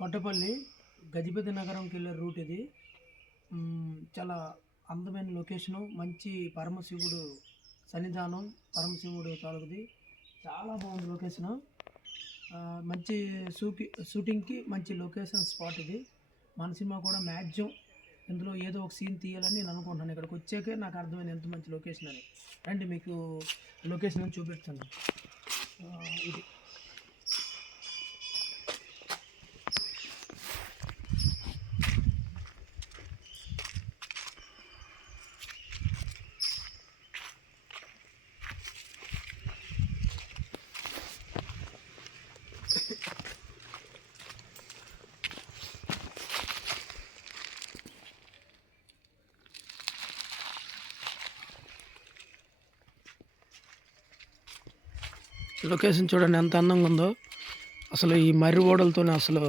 కొట్టపల్లి గజపతి నగరంకి వెళ్ళే రూట్ ఇది. చాలా అందమైన లొకేషను, మంచి పరమశివుడు సన్నిధానం, పరమశివుడు తాలూకుది. చాలా బాగుంది లొకేషను. మంచి షూటింగ్కి మంచి లొకేషన్ స్పాట్ ఇది. మన సినిమా కూడా మ్యాక్సిమం ఇందులో ఏదో ఒక సీన్ తీయాలని నేను అనుకుంటున్నాను. ఇక్కడికి వచ్చాకే నాకు అర్థమైంది ఎంత మంచి లొకేషన్ అని. రండి మీకు లొకేషన్ అని చూపిస్తాను. ఇది లొకేషన్ చూడండి ఎంత అందంగా ఉందో. అసలు ఈ మర్రి ఓడలతో అసలు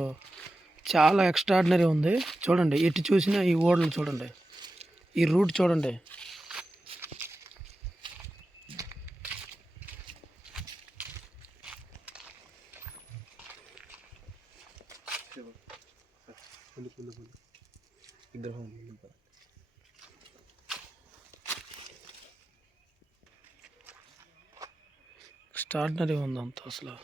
చాలా ఎక్స్ట్రాడినరీ ఉంది. చూడండి ఎటు చూసినా ఈ ఓడలు చూడండి, ఈ రూట్ చూడండి. ఎక్స్ట్రాడినరీ ఉంది అంత అసలు.